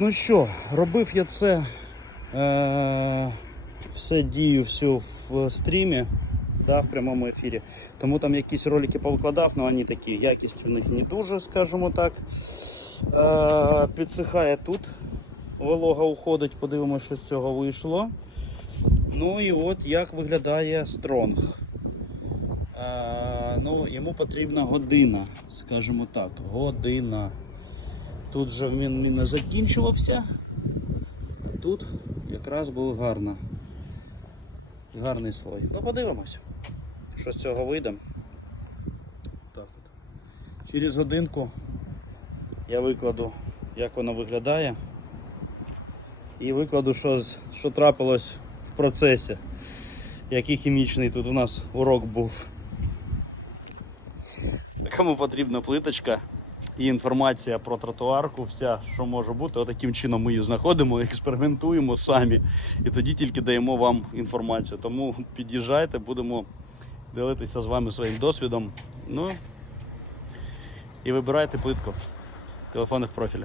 ну що, робив я це е, все дію всю в стрімі, да, в прямому ефірі. Тому там якісь ролики повикладав, але вони такі, якість у них не дуже, скажімо так. Е, підсихає тут. Волога уходить, подивимося, що з цього вийшло. Ну і от як виглядає стронг. Е, ну, йому потрібна година, скажімо так, година. Тут же він не закінчувався. А тут якраз був гарно. Гарний слой. Ну, подивимось, що з цього вийде. Так от. Через годинку я викладу, як воно виглядає. І викладу, що, що трапилось в процесі. Який хімічний тут у нас урок був. Кому потрібна плиточка і інформація про тротуарку, вся, що може бути, отаким чином ми її знаходимо, експериментуємо самі і тоді тільки даємо вам інформацію. Тому під'їжджайте, будемо ділитися з вами своїм досвідом. Ну і вибирайте плитку. Телефони в профілі.